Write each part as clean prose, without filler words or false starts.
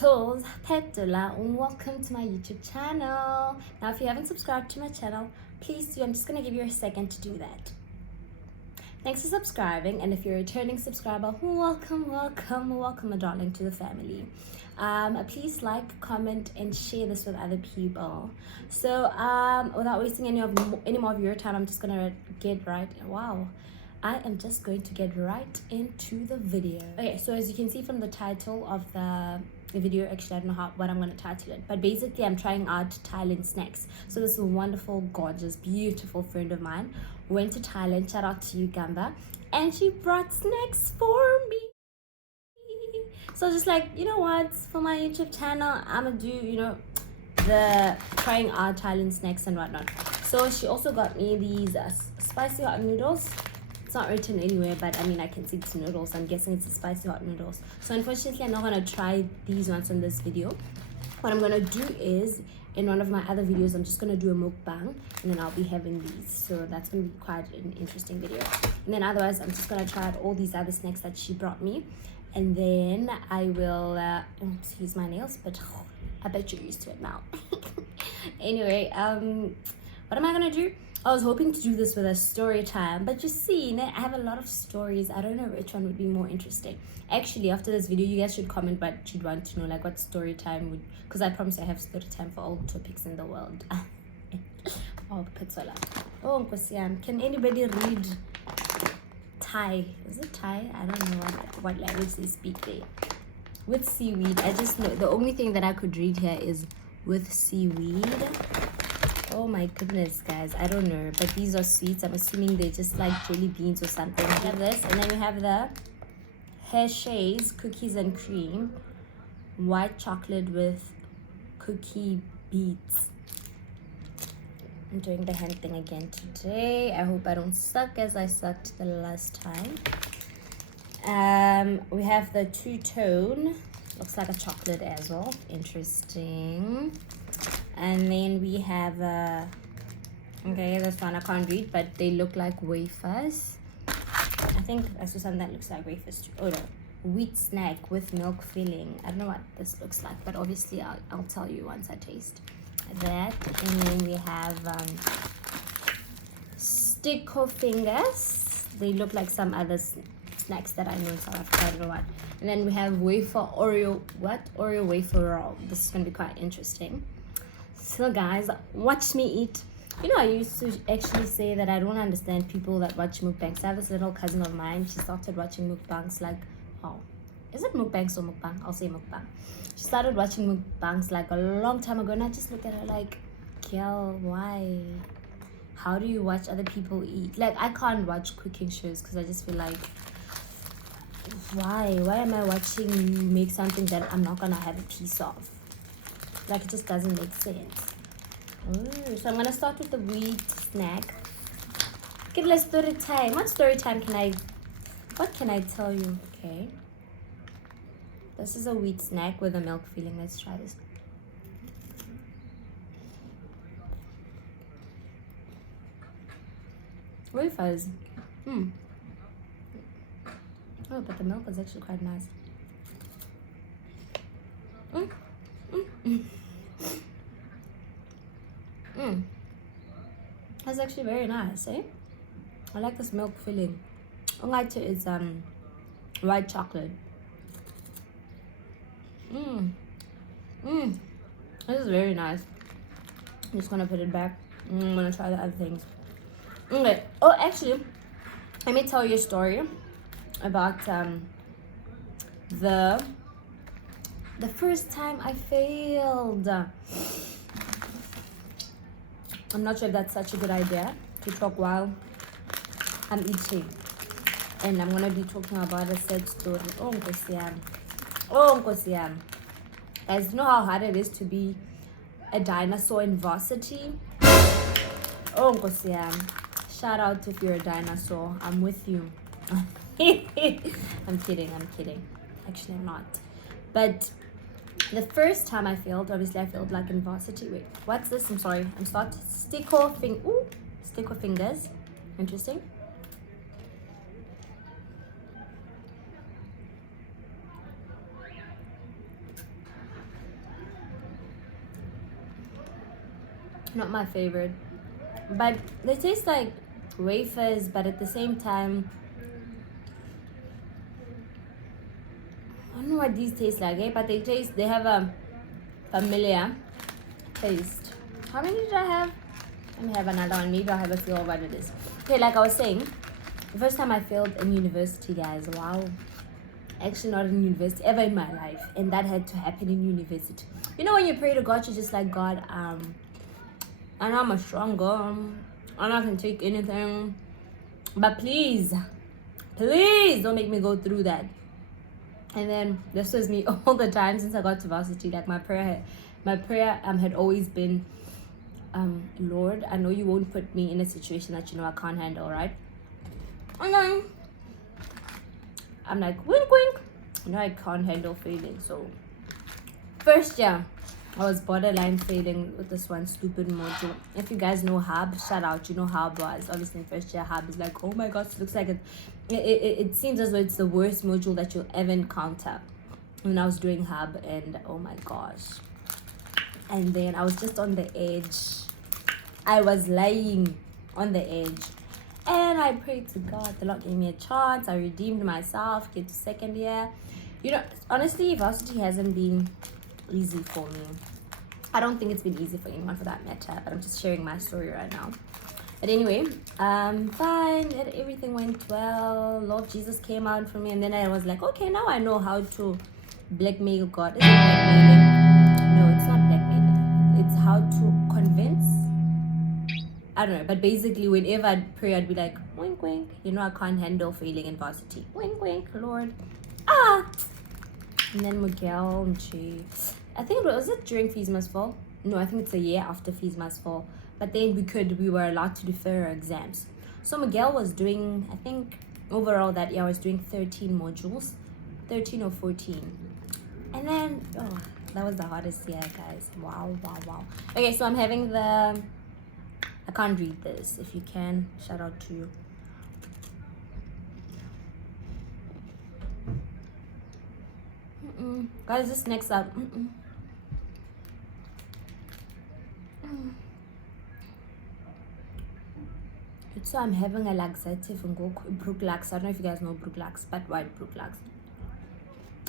Toes Petula, welcome to my YouTube channel. Now if you haven't subscribed to my channel, please do. I'm just gonna give you a second to do that. Thanks for subscribing, and if you're a returning subscriber, welcome my darling to the family. Please like, comment, and share this with other people. So without wasting any more of your time, I'm just gonna get right. Wow, I am just going to get right into the video. Okay, so as you can see from the title of the video, actually I don't know what I'm going to title it, but basically I'm trying out Thailand snacks. So this is a wonderful, gorgeous, beautiful friend of mine went to Thailand. Shout out to you, Gamba, and she brought snacks for me. So just like, you know what, for my YouTube channel I'm gonna do, the trying out Thailand snacks and whatnot. So she also got me these spicy hot noodles. It's not written anywhere, but I mean, I can see it's noodles. I'm guessing it's the spicy hot noodles. So unfortunately, I'm not going to try these ones in this video. What I'm going to do is, in one of my other videos, I'm just going to do a mukbang, and then I'll be having these. So that's going to be quite an interesting video. And then otherwise, I'm just going to try out all these other snacks that she brought me. And then I will, excuse my nails, but I bet you're used to it now. Anyway, what am I going to do? I was hoping to do this with a story time, but you see, I have a lot of stories. I don't know which one would be more interesting. Actually, after this video, you guys should comment what you'd want to know, like what story time would, because I promise I have story time for all topics in the world. Oh, Petsola. Oh, Nkosiam. Can anybody read Thai? Is it Thai? I don't know what language they speak there. With seaweed, I just know the only thing that I could read here is with seaweed. Oh my goodness, guys, I don't know, but these are sweets. I'm assuming they're just like jelly beans or something. You have this, and then you have the Hershey's cookies and cream, white chocolate with cookie beads. I'm doing the hand thing again today. I hope I don't suck as I sucked the last time. We have the two-tone, looks like a chocolate as well. Interesting. And then we have okay, this one I can't read, but they look like wafers. I think I saw something that looks like wafers too. Oh no, wheat snack with milk filling. I don't know what this looks like, but obviously I'll tell you once I taste that. And then we have sticker fingers. They look like some other snacks that I know in South Africa. I don't know what. And then we have wafer Oreo. What? Oreo wafer roll. This is gonna be quite interesting. So guys, watch me eat. I used to actually say that I don't understand people that watch mukbangs. I have this little cousin of mine. She started watching mukbangs like, is it mukbangs or mukbang? I'll say mukbang. She started watching mukbangs like a long time ago, and I just look at her like, girl, why? How do you watch other people eat? Like, I can't watch cooking shows because I just feel like, why am I watching you make something that I'm not gonna have a piece of? Like, it just doesn't make sense. Ooh, so I'm gonna start with the wheat snack. Give us story time. What story time what can I tell you? Okay, this is a wheat snack with a milk filling. Let's try this. Wafers. Oh, but the milk is actually quite nice. That's actually very nice, eh? I like this milk filling. I like it. It's white chocolate. This is very nice. I'm just gonna put it back. I'm gonna try the other things. Okay. Oh, actually, let me tell you a story about the first time I failed. I'm not sure if that's such a good idea to talk while I'm eating. And I'm going to be talking about a sad story. Oh, Nkosiam. Guys, you know how hard it is to be a dinosaur in varsity? Oh, Nkosiam. Shout out if you're a dinosaur. I'm with you. I'm kidding. Actually, I'm not. But the first time I failed, obviously I failed like in varsity. Wait, what's this? I'm sorry. I'm start sticker fingers. Interesting. not my favorite. But they taste like wafers, but at the same time, I don't know what these taste like, but they have a familiar taste. How many did I have? Let me have another one. Maybe I'll have a feel of what it is. Okay, like I was saying, the first time I failed in university, guys, wow. Actually not in university, ever in my life. And that had to happen in university. You know when you pray to God, you're just like, God, I know I'm a strong girl. I know I can take anything. But please don't make me go through that. And then this was me all the time since I got to varsity. Like my prayer had always been, Lord, I know you won't put me in a situation that you know I can't handle, right? And then I'm like, wink wink, you know I can't handle failing. So first year I was borderline failing with this one stupid module. If you guys know Hub, shout out. You know Hub was obviously in first year. Hub is like, oh my gosh, it looks like it seems as though it's the worst module that you'll ever encounter. When I was doing Hub, and oh my gosh, and then I was just on the edge. I was lying on the edge, and I prayed to God. The Lord gave me a chance. I redeemed myself. Get to second year. You know, honestly, varsity hasn't been easy for me. I don't think it's been easy for anyone for that matter, but I'm just sharing my story right now. But anyway, fine, everything went well. Lord Jesus came out for me, and then I was like, okay, now I know how to blackmail God. Is it blackmailing? No, it's not blackmailing. It's how to convince. I don't know, but basically whenever I'd pray, I'd be like, wink wink, you know I can't handle failing in varsity. Wink wink, Lord. And then Miguel and she, I think was it during Fees Must Fall? No, I think it's a year after Fees Must Fall. But then we were allowed to defer our exams. So Miguel was doing, I think overall that year I was doing 13 modules, 13 or 14. And then, oh, that was the hardest year, guys. Wow. Okay, so I'm having I can't read this. If you can, shout out to you. Guys, this next up. So I'm having a laxative and go Brooklux. I don't know if you guys know Brooklux, but white Brooklux.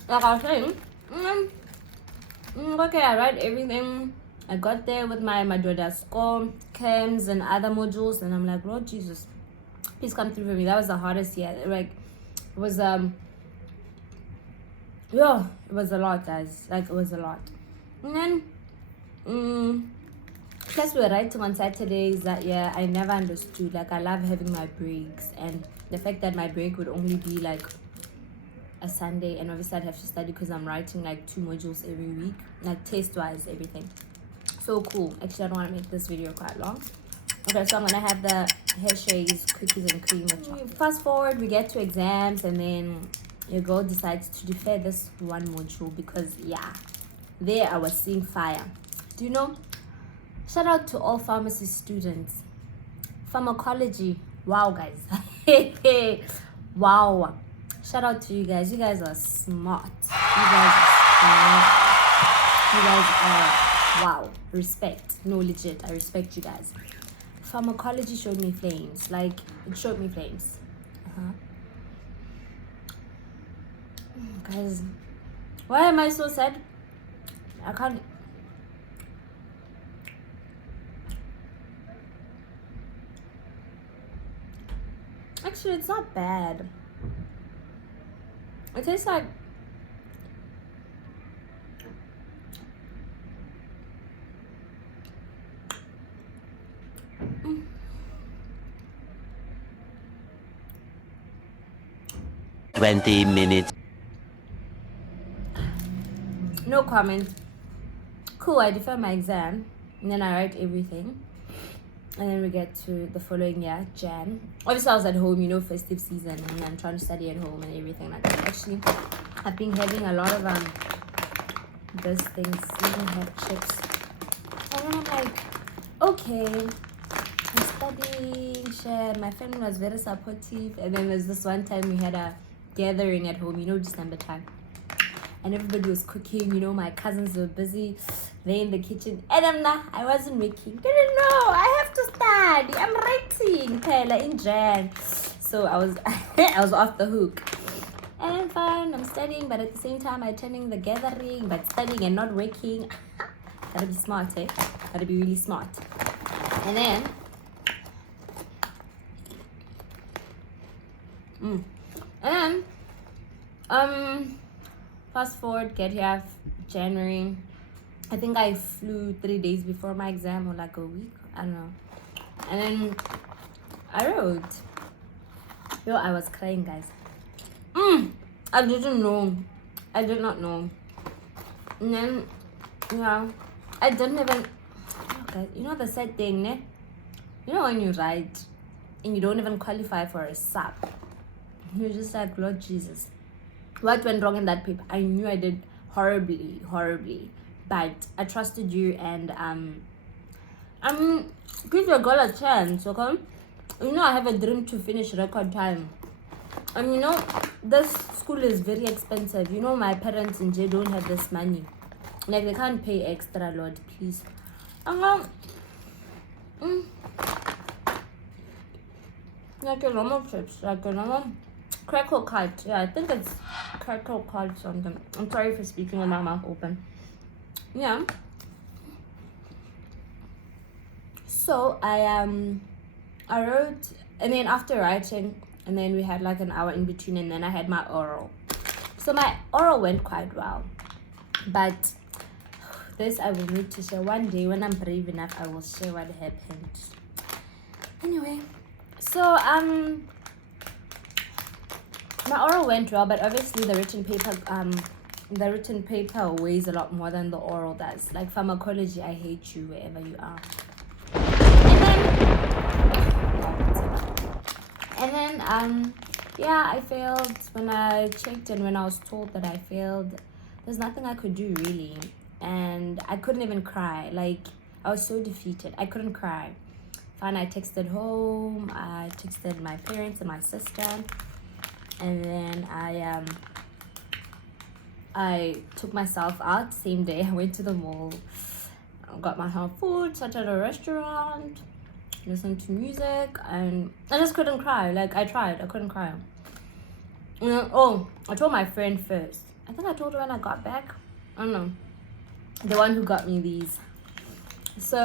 Like I was saying, okay, I write everything. I got there with my daughter's score, chems and other modules, and I'm like, Lord Jesus, please come through for me. That was the hardest year. Like, it was yeah, it was a lot, guys. Like, it was a lot. And then plus we were writing on Saturdays that year. I never understood. Like, I love having my breaks, and the fact that my break would only be like a Sunday, and obviously I'd have to study because I'm writing like 2 modules every week, like test wise, everything. So cool. Actually, I don't want to make this video quite long. Okay, so I'm gonna have the Hershey's cookies and cream with chocolate. Fast forward, we get to exams, and then your girl decides to defer this one module because yeah, there I was seeing fire. Do you know? Shout out to all pharmacy students. Pharmacology. Wow, guys. Wow. Shout out to you guys. You guys are smart. You guys are wow. Respect. No, legit. I respect you guys. Pharmacology showed me flames. Like, it showed me flames. Guys, why am I so sad? I can't. Actually, it's not bad. It tastes like mm. 20 minutes. No comment. Cool, I defer my exam and then I write everything. And then we get to the following year, Jan. Obviously, I was at home, you know, festive season, and I'm trying to study at home and everything like that. Actually, I've been having a lot of those things, even have chips. And then I'm like, okay, I'm studying, share. My family was very supportive. And then there's this one time we had a gathering at home, you know, December time. and everybody was cooking. You know, my cousins were busy. They in the kitchen. And I wasn't making. Didn't know. I have to study. I'm writing. Pela in Jan. So I was I was off the hook. And I'm fine. I'm studying, but at the same time, I'm attending the gathering, but studying and not working. Gotta be smart, eh? Gotta be really smart. And then fast forward, get here January. I think I flew 3 days before my exam, or like a week, I don't know. And then I wrote. Yo, I was crying, guys. I didn't know. I did not know. And then, yeah, I didn't even. Okay, you know the sad thing, ne? You know when you write and you don't even qualify for a sub, you're just like, Lord Jesus, what went wrong in that paper? I knew I did horribly, but I trusted you, and give your girl a chance, okay? You know I have a dream to finish record time. You know, this school is very expensive. You know, my parents in J don't have this money. Like, they can't pay extra, Lord, please. Like a normal chips, like a normal crackle cut. Yeah, I think it's crackle cut something. I'm sorry for speaking with my mouth open. Yeah. So I wrote, and then after writing, and then we had like an hour in between, and then I had my oral. So my oral went quite well, but this I will need to share one day. When I'm brave enough, I will share what happened. Anyway, so my oral went well, but obviously the written paper weighs a lot more than the oral does. Like pharmacology, I hate you wherever you are. And then yeah, I failed. When I checked and when I was told that I failed, there's nothing I could do really, and I couldn't even cry. Like, I was so defeated, I couldn't cry. Fine, I texted home, I texted my parents and my sister, and then I took myself out same day. I went to the mall, got myself food, sat at a restaurant, listened to music, and I just couldn't cry. Like, I tried, I couldn't cry. Oh, I told my friend first. I think I told her when I got back. I don't know. The one who got me these. So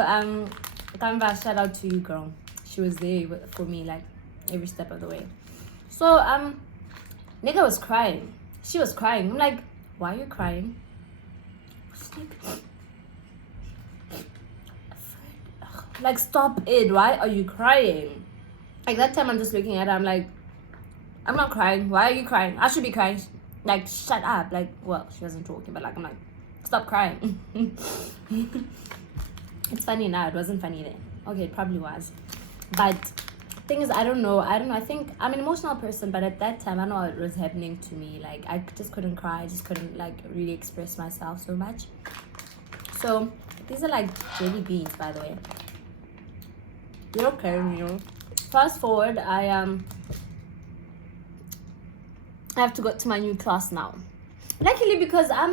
Canva, shout out to you, girl. She was there for me like every step of the way. So nigga was crying. She was crying. I'm like, why are you crying? Like, stop it. Why are you crying? Like, that time I'm just looking at her. I'm like, I'm not crying. Why are you crying? I should be crying. Like, shut up. Like, well, she wasn't talking, but like, I'm like, stop crying. It's funny now. It wasn't funny then. Okay, it probably was. But thing is, I don't know. I think I'm an emotional person, but at that time, I don't know what was happening to me. Like, I just couldn't cry. I just couldn't like really express myself so much. So these are like jelly beans, by the way. You're okay, you know. Fast forward, I have to go to my new class now. Luckily, because I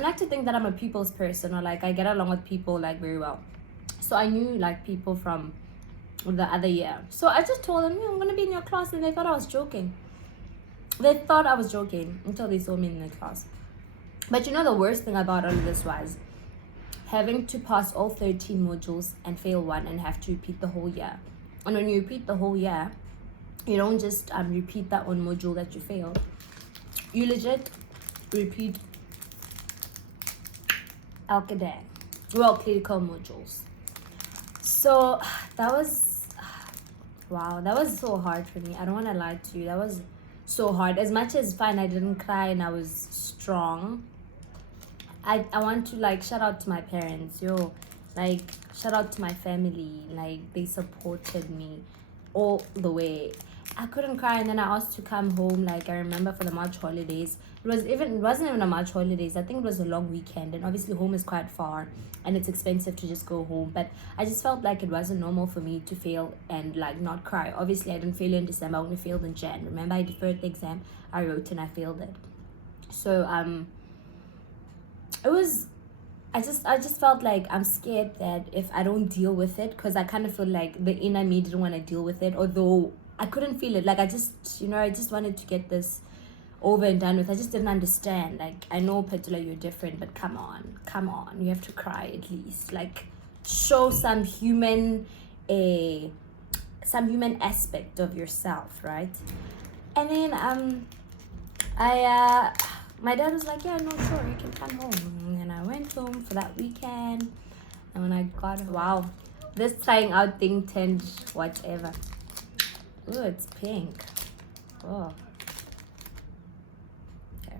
like to think that I'm a people's person, or like I get along with people like very well. So I knew like people from the other year. So I just told them, I'm gonna be in your class, and they thought I was joking. They thought I was joking until they saw me in the class. But you know, the worst thing about all of this was having to pass all 13 modules and fail one and have to repeat the whole year. And when you repeat the whole year, you don't just repeat that one module that you failed. You legit repeat Alkadang, well, clinical modules. So that was, wow, that was so hard for me. I don't want to lie to you. That was so hard. As much as fine, I didn't cry and I was strong. I want to like shout out to my parents, yo, like shout out to my family. Like, they supported me all the way. I couldn't cry, and then I asked to come home. Like, I remember for the March holidays, it wasn't even a March holidays. I think it was a long weekend, and obviously home is quite far and it's expensive to just go home. But I just felt like it wasn't normal for me to fail and like not cry. Obviously, I didn't fail in December. I only failed in Jan. Remember, I deferred the exam. I wrote and I failed it. So it was, I just felt like I'm scared that if I don't deal with it, because I kind of feel like the inner me didn't want to deal with it, although I couldn't feel it. Like, I just, I just wanted to get this over and done with. I just didn't understand. Like, I know, Petula, you're different, but come on, you have to cry at least. Like, show some human aspect of yourself, right? And then my dad was like, yeah, no, sure, you can come home. And I went home for that weekend. And when I got home, wow, this trying out thing turned whatever. Oh, it's pink. Oh. Okay.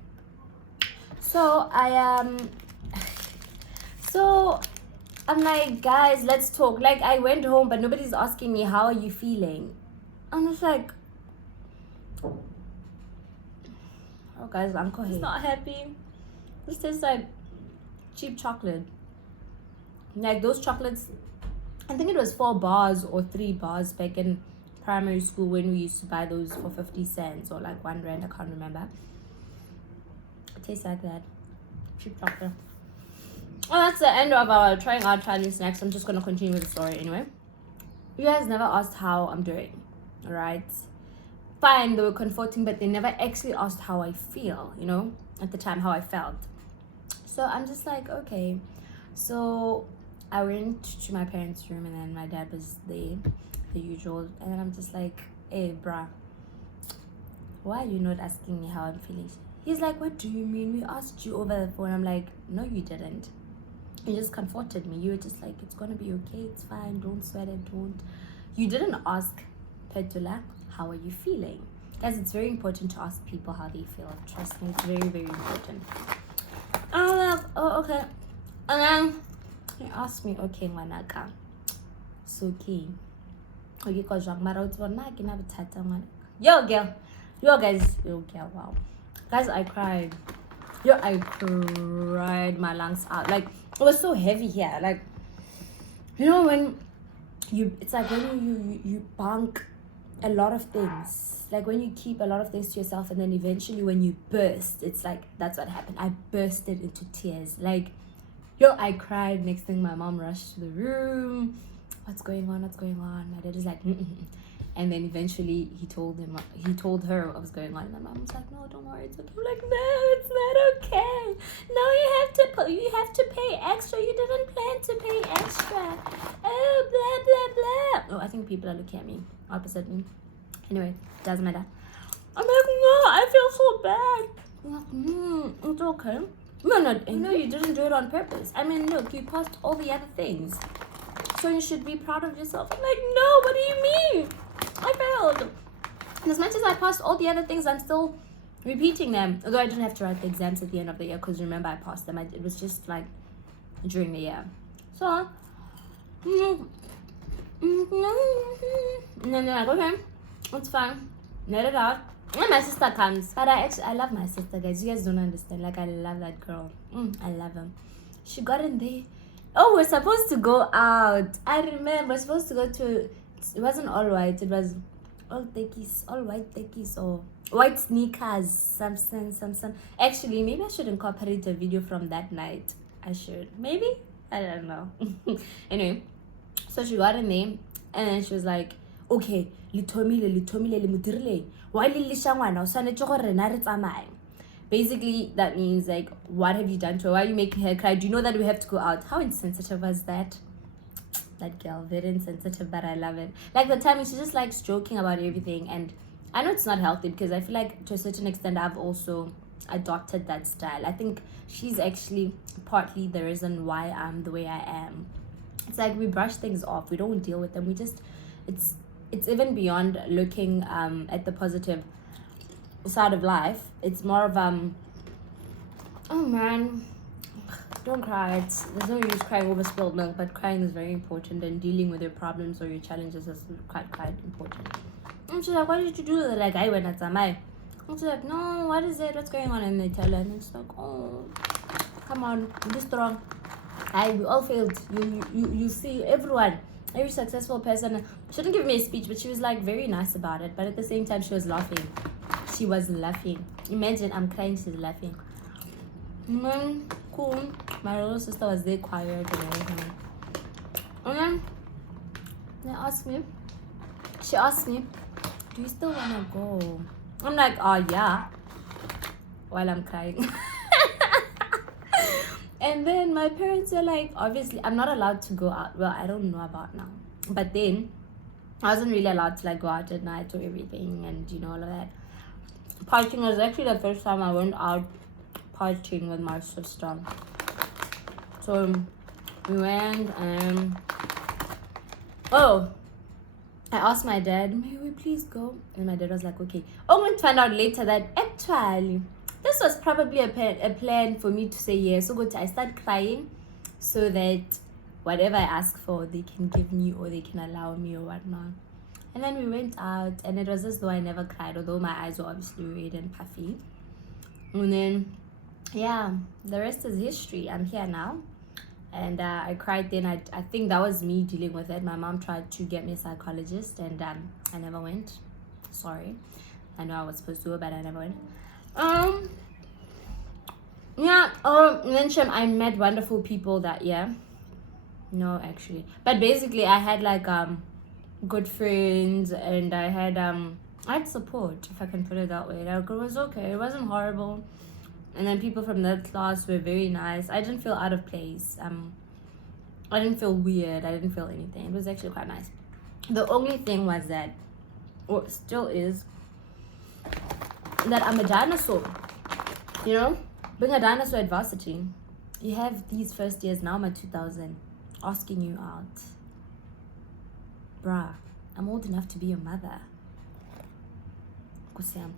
So I'm like, guys, let's talk. Like, I went home, but nobody's asking me, how are you feeling? I'm just like, oh, guys, Uncle is not happy. This tastes like cheap chocolate. Like, those chocolates, I think it was 4 bars or 3 bars back in primary school when we used to buy those for 50 cents or like 1 rand, I can't remember. It tastes like that. Cheap chocolate. Well, that's the end of our trying out Chinese snacks. I'm just going to continue with the story anyway. You guys never asked how I'm doing, alright? Fine, they were comforting, but they never actually asked how I feel, at the time, how I felt. So I'm just like, okay. So I went to my parents' room, and then my dad was there, the usual. And then I'm just like, hey, bruh, why are you not asking me how I'm feeling? He's like, what do you mean? We asked you over the phone. I'm like, no, you didn't. You just comforted me. You were just like, it's gonna be okay, it's fine, don't sweat it, don't. You didn't ask Petula, how are you feeling? Guys, it's very important to ask people how they feel. Trust me, it's very, very important. I'm like, oh, okay. And then he asked me, okay, Manaka, it's okay. Okay, because I'm married to yo, girl. Yo, guys, yo, girl, wow. Guys, I cried. I cried my lungs out. Like, it was so heavy here. Like, when it's like when you bunk a lot of things. Like, when you keep a lot of things to yourself, and then eventually when you burst, it's like, that's what happened. I bursted into tears. Like, I cried. Next thing, my mom rushed to the room. What's going on? My dad is like, And then eventually he told her what was going on. And my mom was like, no, don't worry, it's okay. I'm like, no, it's not okay. No, you have to pay extra. You didn't plan to pay extra. Oh, blah, blah, blah. Oh, I think people are looking at me, opposite me. Anyway, doesn't matter. I'm like, no, I feel so bad. I'm like, it's okay. No, you didn't do it on purpose. I mean, look, you passed all the other things. So you should be proud of yourself. I'm like, no, what do you mean? I failed. And as much as I passed all the other things, I'm still repeating them. Although I didn't have to write the exams at the end of the year, because remember, I passed them. It was just like during the year. So, and then they're like, okay, it's fine. Let it out. And my sister comes. But I love my sister, guys. You guys don't understand. Like, I love that girl. I love her. She got in there. Oh, we're supposed to go out. I remember we're supposed to go to, it wasn't all white, it was all white techies or white sneakers, some. Actually, maybe I should incorporate a video from that night. I should. Maybe? I don't know. Anyway, so she got in there, and then she was like, okay, basically, that means, like, what have you done to her? Why are you making her cry? Do you know that we have to go out? How insensitive was that? That girl, very insensitive, but I love it. Like, the time she's just, like, joking about everything. And I know it's not healthy, because I feel like, to a certain extent, I've also adopted that style. I think she's actually partly the reason why I'm the way I am. It's like, we brush things off. We don't deal with them. We just, it's even beyond looking at the positive side of life. It's more of oh man, don't cry. There's no use crying over spilled milk, but crying is very important, and dealing with your problems or your challenges is quite important. And she's like, why did you do that? Like, I went at Samai. And she's like, no, what is it? What's going on? And they tell her, and it's like, oh, come on, be strong. We all failed. You see, every successful person. She didn't give me a speech, but she was like very nice about it. But at the same time, she was laughing. She was laughing. Imagine, I'm crying, she's laughing. school, my little sister was there quiet and everything. And then she asked me, do you still want to go? I'm like, oh yeah, while I'm crying. And then my parents were like, obviously, I'm not allowed to go out. Well, I don't know about now. But then, I wasn't really allowed to like go out at night or everything and, you know, all of that. Partying was actually the first time I went out partying with my sister. So, we went and... Oh! I asked my dad, may we please go? And my dad was like, okay. Only to find out later that actually... This was probably a plan for me to say yes. So good. I start crying so that whatever I ask for, they can give me or they can allow me or whatnot. And then we went out and it was as though I never cried, although my eyes were obviously red and puffy. And then, yeah, the rest is history. I'm here now. And I cried then. I think that was me dealing with it. My mom tried to get me a psychologist and I never went. Sorry. I know I was supposed to, but I never went. Mention I met wonderful people that year. No, actually, but basically I had like good friends and I had support, if I can put it that way. Like, it was okay, it wasn't horrible. And then people from that class were very nice. I didn't feel out of place. I didn't feel weird. I didn't feel anything. It was actually quite nice. The only thing was that, or still is, that I'm a dinosaur. You know, being a dinosaur at varsity, you have these first years, now I'm at 2000, asking you out. Bruh, I'm old enough to be your mother. Kusam.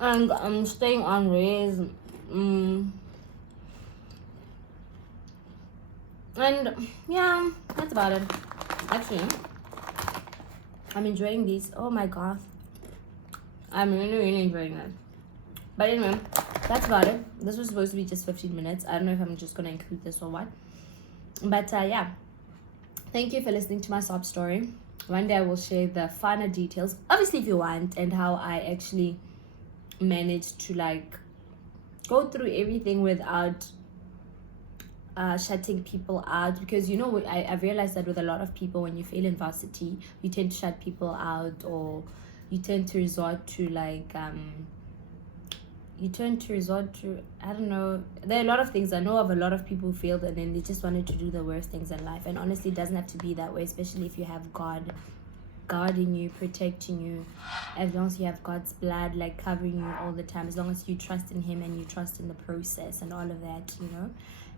And I'm staying on raise. And yeah, that's about it. Actually, I'm enjoying these. Oh my god, I'm really enjoying it. But anyway, that's about it. This was supposed to be just 15 minutes. I don't know if I'm just gonna include this or what. But yeah, thank you for listening to my sob story. One day I will share the finer details, obviously, if you want, and how I actually managed to like go through everything without shutting people out. Because, you know, I've realized that with a lot of people, when you fail in varsity, you tend to shut people out, or you tend to resort to like I don't know, there are a lot of things. I know of a lot of people who failed and then they just wanted to do the worst things in life. And honestly, it doesn't have to be that way, especially if you have God guarding you, protecting you, as long as you have God's blood like covering you all the time, as long as you trust in Him and you trust in the process and all of that, you know.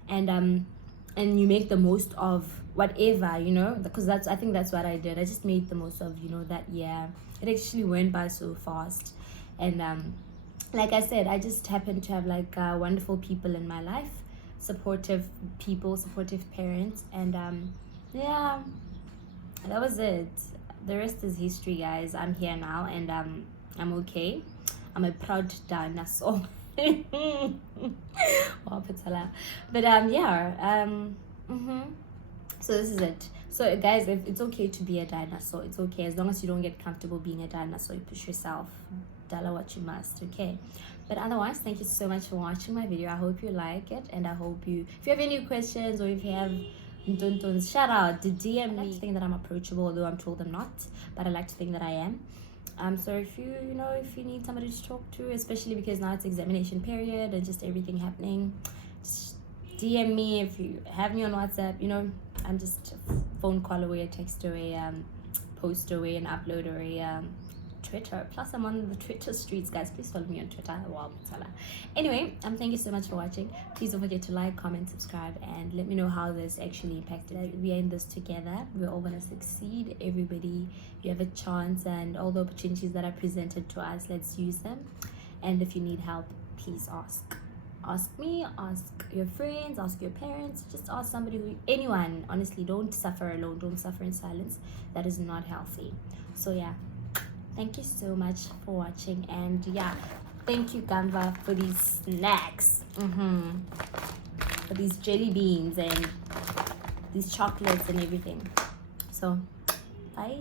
And you make the most of whatever, you know, because I think that's what I did. I just made the most of, you know, that year. It actually went by so fast. And like I said, I just happened to have like wonderful people in my life, supportive people, supportive parents, and yeah, that was it. The rest is history, guys. I'm here now, and I'm okay. I'm a proud dinosaur. Wow, Patala. But yeah, so this is it. So guys, if it's okay to be a dinosaur, it's okay, as long as you don't get comfortable being a dinosaur. You push yourself, dollar what you must, okay? But otherwise, thank you so much for watching my video. I hope you like it, and I hope if you have any questions, or if you have shout out, DM me. I like to think that I'm approachable, although I'm told I'm not, but I like to think that I am. So if you need somebody to talk to, especially because now it's examination period and just everything happening, just DM me. If you have me on WhatsApp, you know, I'm just a phone call away, a text away, post away, and upload away, Twitter. Plus I'm on the Twitter streets, guys. Please follow me on Twitter. Wow. Anyway, thank you so much for watching. Please don't forget to like, comment, subscribe, and let me know how this actually impacted. We are in this together. We're all gonna succeed. Everybody, you have a chance, and all the opportunities that are presented to us, let's use them. And if you need help, please ask me, ask your friends, ask your parents, just ask somebody, anyone. Honestly, don't suffer alone, don't suffer in silence. That is not healthy. So yeah, thank you so much for watching, and yeah, thank you Canva for these snacks, for these jelly beans and these chocolates and everything. So bye.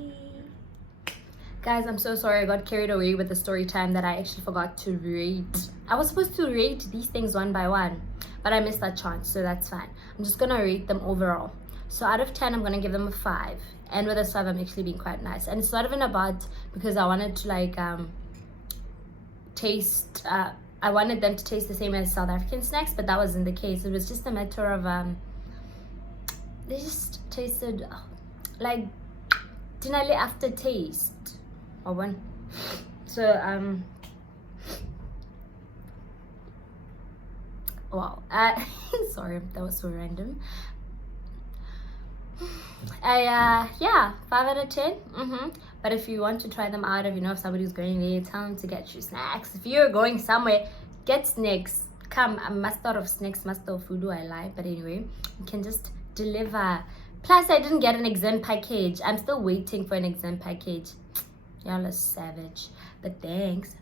Guys, I'm so sorry I got carried away with the story time that I actually forgot to rate. I was supposed to rate these things one by one, but I missed that chance, so that's fine. I'm just gonna rate them overall. So out of 10, I'm gonna give them a 5. And with a 5, I'm actually being quite nice. And it's not even about because I wanted to like taste, I wanted them to taste the same as South African snacks, but that wasn't the case. It was just a matter of, they just tasted like dinnerly aftertaste. Or one. So wow. Sorry, that was so random. Yeah, 5 out of 10. But if you want to try them out, if somebody's going there, tell them to get you snacks. If you're going somewhere, get snacks. Come, I'm master of snacks, master of food. Do I lie? But anyway, you can just deliver. Plus, I didn't get an exam package. I'm still waiting for an exam package. Y'all are savage, but thanks.